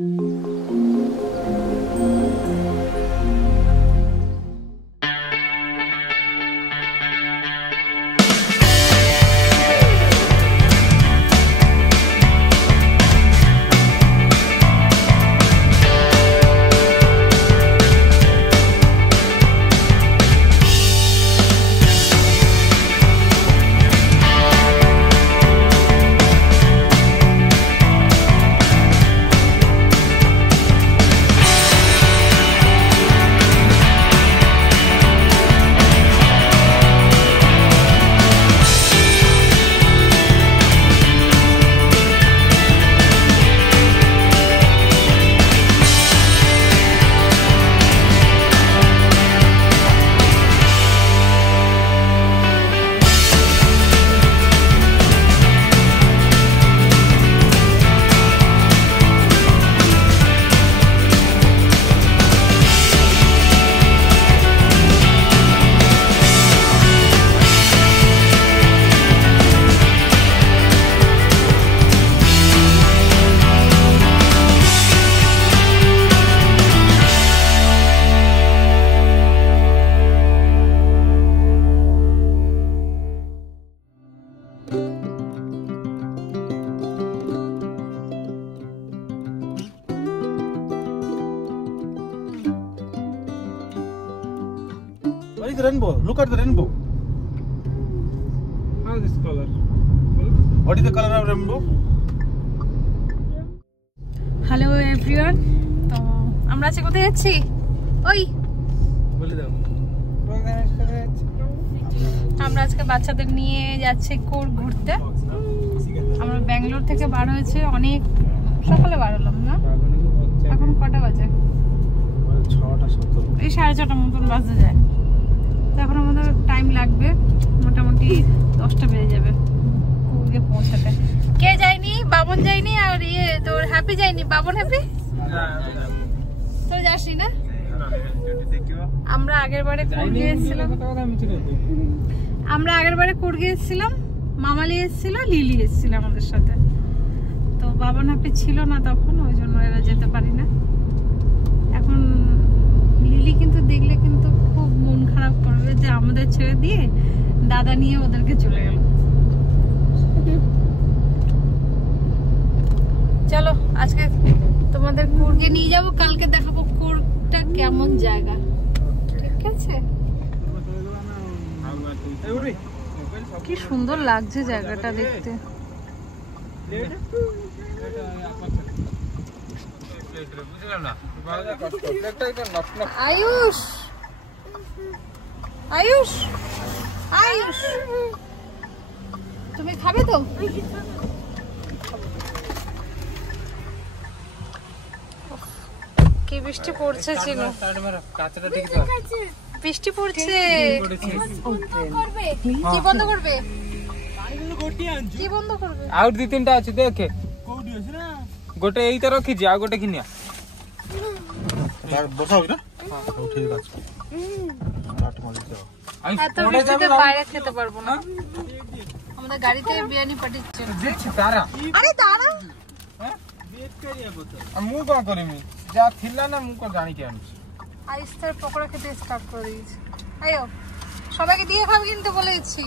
What is the rainbow? Look at the rainbow. How is this color? What is the color of rainbow? Hello everyone, তো আমরা আজকে কোথায় যাচ্ছি? ওই বলে দাও। আমরা আজকে বাচ্চাদের নিয়ে যাচ্ছি কোর্গ ঘুরতে। আমরা ব্যাঙ্গালোর থেকে বার হয়েছে অনেক সকালে বার হলাম না, এখন কটা বাজে? 6:17। এই 6:30 মতন বাজে যায়। তো এখন আমাদের টাইম লাগবে, মোটামুটি 10টা বেজে যাবে কোর্গে পৌঁছাতে। কে যায়নি? বাবন যায়নি, আর ইয়ে তোর হ্যাপি যায়নি। বাবন হ্যাপি তোর যাসনি না? আমরা আগের বারে কোর্গে এসেছিলাম, মামালি এসেছিল, লিলি এসেছিল আমাদের সাথে। তো বাবন হ্যাপি ছিল না তখন, ওই জন্য এরা যেতে পারি না। এখন লিলি কিন্তু দেখলে কিন্তু খুব মন খারাপ করবে যে আমাদের ছেড়ে দিয়ে দাদা নিয়ে ওদেরকে চলে গেল। চলো আজকে তোমাদের কোর্গে নিয়ে যাব, কালকে দেখাবো কোর্গটা কেমন জায়গা। ঠিক আছে? কি সুন্দর লাগছে জায়গাটা দেখতে। আয়ুষ, আয়ুষ, আয়ুষ, তুমি খাবে তো? কি বৃষ্টি পড়ছে ছিল, বৃষ্টি পড়ছে। কি বন্ধ করবে? কি বন্ধ করবে? আউট 2-3টা আছে দেখে গোটে এইটা রখিছি, ଆଉ ଗୋଟେ কিনিয়া বসাও না। ঠিক আছে। এত বৃষ্টিতে বাইরে খেতে পারবো না, আমাদের গাড়িতে বিরিয়ানি পাঠিয়েছে। তারা আরে তারা ମୁଁ କଣ କରିମି, ଯାହା ଥିଲା ନା ମୁଁ କଣ ଜାଣିକି ଆଣିଛି। আইস্তার পকোড়া খেতে স্টার্ট করে দিয়েছে। আয়ো সবাইকে দিয়ে খাবে কিন্তু বলে দিচ্ছি।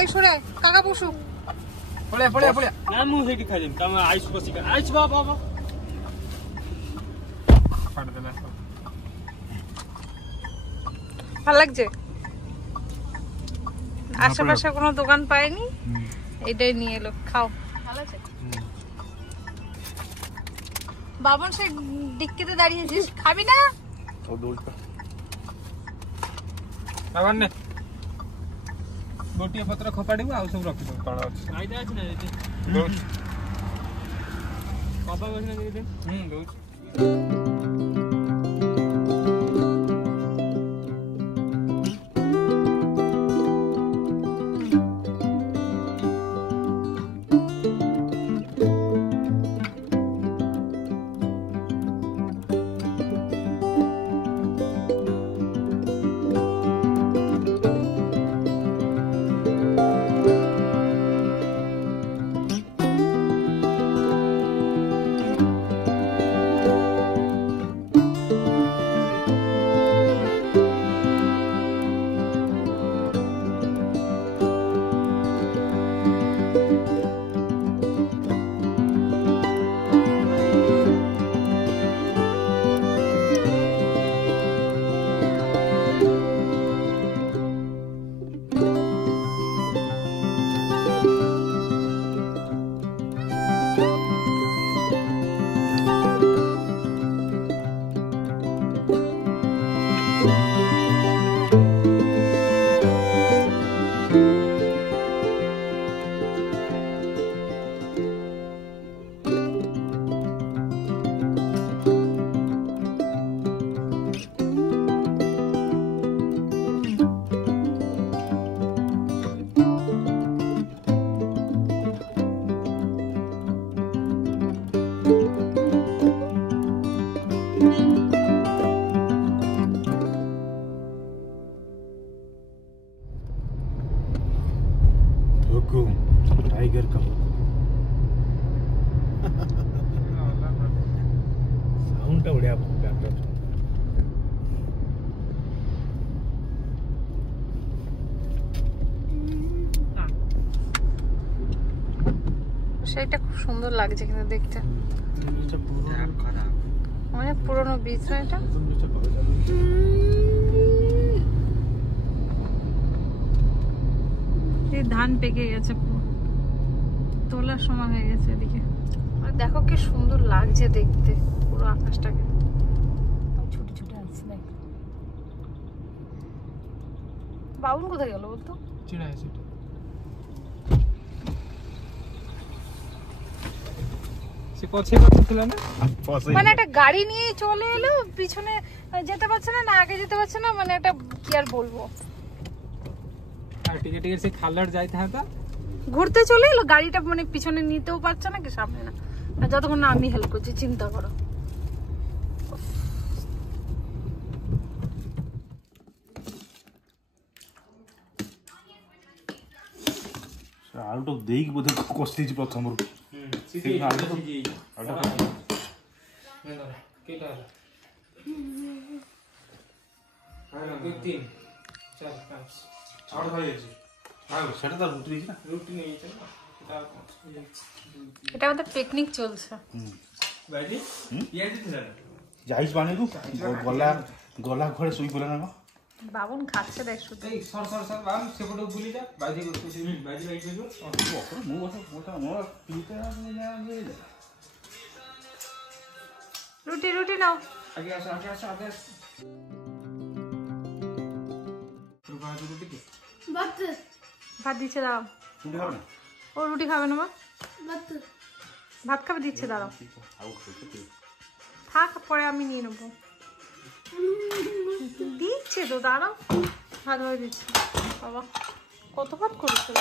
এই শুনে কাকা বসু পড়ে পড়ে পড়ে না মু হেটি খাইম তমে আইস বসি আইস বাবা বাবা ফাড় দেনা। ভালো লাগছে? আশেপাশে কোনো দোকান পাইনি, এটাই নিয়ে এলো, খাও। ভালো আছে? বাবন সে ডিক্কিতে দাঁড়িয়েছিস, খাবি না? বাবার নে ଗୋଟିଏ ପତ୍ର ଖପାଡ଼ିବୁ, ଆଉ ସବୁ ରଖିଦେବୁ ତଳ ଅଛି। ଆଇଦା ଅଛି ନା ଦିଦି ଦଉଛି କବା ବସିନା ଦିଦି ଦଉଛି। ভিউটা বঢ়িয়া ব্যাকটা সেইটা খুব সুন্দর লাগছে কিন্তু দেখতে, এটা পুরো খারাপ অনেক পুরনো বীজ না এটা। এটা কবে যাবে এই ধান পেকে গেছে পুরো, তোলার সময় হয়ে গেছে এদিকে। আর দেখো কি সুন্দর লাগছে দেখতে পুরো আকাশটাকে, ছুটে ছুটে আসছে দেখ। বাবুন কোথায় গেল বলতো? চিনা আছে এটা। সে পছে ছিল না, মানে একটা গাড়ি নিয়ে চলে এলো, পিছনে যেতে পারছে না, না আগে যেতে পারছে না, মানে একটা কি আর বলবো। আর টিকে সে খালার যাইতে হতো, ঘুরতে চলে এলো গাড়িটা, মানে পিছনে নিতেও পারছে না কি সামনে না, আর যতক্ষণ না আমি হেল্প করছি, চিন্তা করো। আলুটা দেই বোধ কষতেছি প্রথমରୁ কেটা হ্যাঁ 2 3 4 5 আর হয়ে গেছে সেটা তো রুটি দিছি না রুটি নিয়েছে না, এটা আমাদের পিকনিক চলছে। বাইরে ইয়া দিতে না যাইস বানিয়ে গলা গলা ঘরে শুই পড়ে না বাবুন খাচ্ছে দেখ শুধু। এই সর সর সর বাম সেপটে গুলি যা বাইরে করতে বাইরে বাইরে গো ମୁଁ କଥା ମୋର ପିଇତେ রুটি রুটি নাও। আগে আসো আগে আসো আগে আসো রুবা রুটি কি ভাত দিচ্ছে দাও। শুনতে হবে না ও রুটি খাবে না মা, ভাত খাবে, দিচ্ছে দাঁড়াও, থাক পরে আমি নিয়ে নেবো। দিচ্ছে তো দাঁড়াও, ভাত হয়ে দিচ্ছে। বাবা কত ভাত করেছে,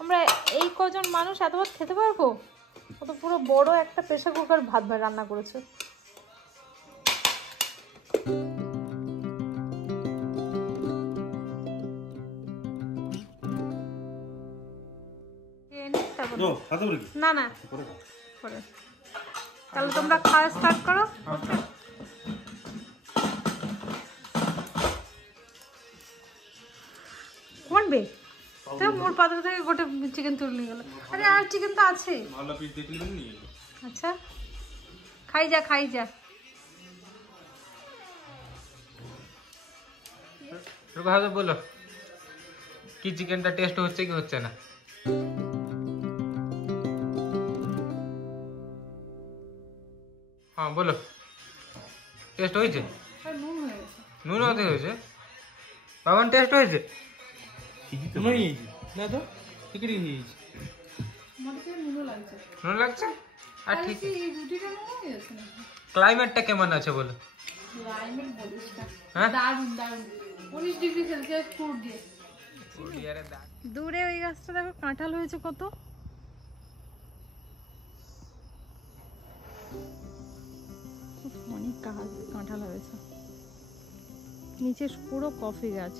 আমরা এই কজন মানুষ এত ভাত খেতে পারবো? কত পুরো বড় একটা প্রেসার কুকার ভাত রান্না করেছে। না না পরে, তাহলে তোমরা খাওয়া স্টার্ট করো। কোনবে তো মোর পাত্র থেকে গোটে চিকেন তুলে নিয়ে গেল। আরে আর চিকেন তো আছে, ভালো পিস দেখলি বলে নিয়ে গেল আচ্ছা খাই যা খাই যা। রুবা হাজার বলো কি চিকেনটা টেস্ট হচ্ছে কি হচ্ছে না? হ্যাঁ বলো টেস্ট হয়েছে? নুন হতে হয়েছে, বাবান টেস্ট হয়েছে? তোমার নিয়েছি না তো টিকিট নিয়েছি নুন লাগছে? আর ঠিক ক্লাইমেটটা কেমন আছে বলো? হ্যাঁ দূরে ওই গাছটা দেখো কাঁঠাল হয়েছে কত, অনেক কাঁঠাল হয়েছে। নিচে পুরো কফি গাছ।